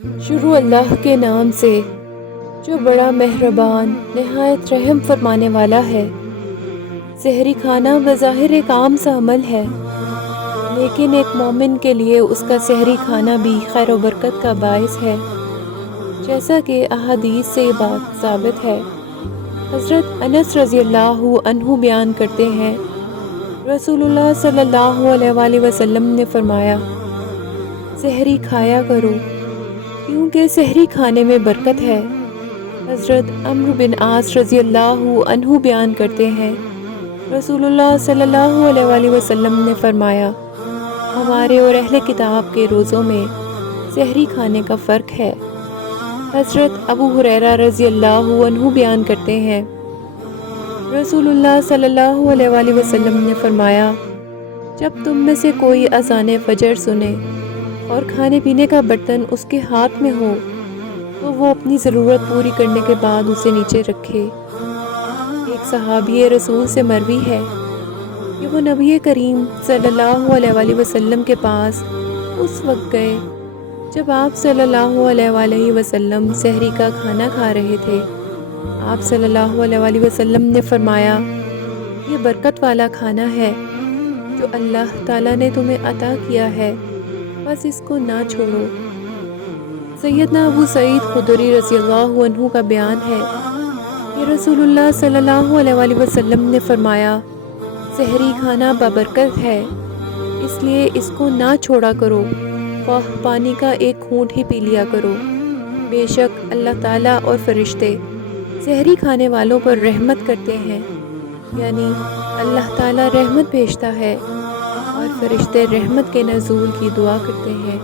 شروع اللہ کے نام سے جو بڑا مہربان نہایت رحم فرمانے والا ہے۔ سحری کھانا بظاہر ایک عام سا عمل ہے، لیکن ایک مومن کے لیے اس کا سحری کھانا بھی خیر و برکت کا باعث ہے، جیسا کہ احادیث سے یہ بات ثابت ہے۔ حضرت انس رضی اللہ عنہ بیان کرتے ہیں، رسول اللہ صلی اللہ علیہ وآلہ وسلم نے فرمایا، سحری کھایا کرو کیونکہ سحری کھانے میں برکت ہے۔ حضرت عمرو بن عاص رضی اللہ عنہ بیان کرتے ہیں، رسول اللہ صلی اللہ علیہ وآلہ وسلم نے فرمایا، ہمارے اور اہل کتاب کے روزوں میں سحری کھانے کا فرق ہے۔ حضرت ابو ہریرہ رضی اللہ عنہ بیان کرتے ہیں، رسول اللہ صلی اللہ علیہ وآلہ وسلم نے فرمایا، جب تم میں سے کوئی اذان فجر سنے اور کھانے پینے کا برتن اس کے ہاتھ میں ہو تو وہ اپنی ضرورت پوری کرنے کے بعد اسے نیچے رکھے۔ ایک صحابی رسول سے مروی ہے کہ وہ نبی کریم صلی اللہ علیہ وآلہ وسلم کے پاس اس وقت گئے جب آپ صلی اللہ علیہ وآلہ وسلم سحری کا کھانا کھا رہے تھے۔ آپ صلی اللہ علیہ وآلہ وسلم نے فرمایا، یہ برکت والا کھانا ہے جو اللہ تعالیٰ نے تمہیں عطا کیا ہے، بس اس کو نہ چھوڑو۔ سیدنا ابو سعید خدری رضی اللہ عنہ کا بیان ہے کہ رسول اللہ صلی اللہ علیہ وآلہ وسلم نے فرمایا، سحری کھانا بابرکت ہے، اس لیے اس کو نہ چھوڑا کرو، خواہ پانی کا ایک گھونٹ ہی پی لیا کرو۔ بے شک اللہ تعالیٰ اور فرشتے سحری کھانے والوں پر رحمت کرتے ہیں، یعنی اللہ تعالیٰ رحمت بھیجتا ہے اور فرشتے رحمت کے نزول کی دعا کرتے ہیں۔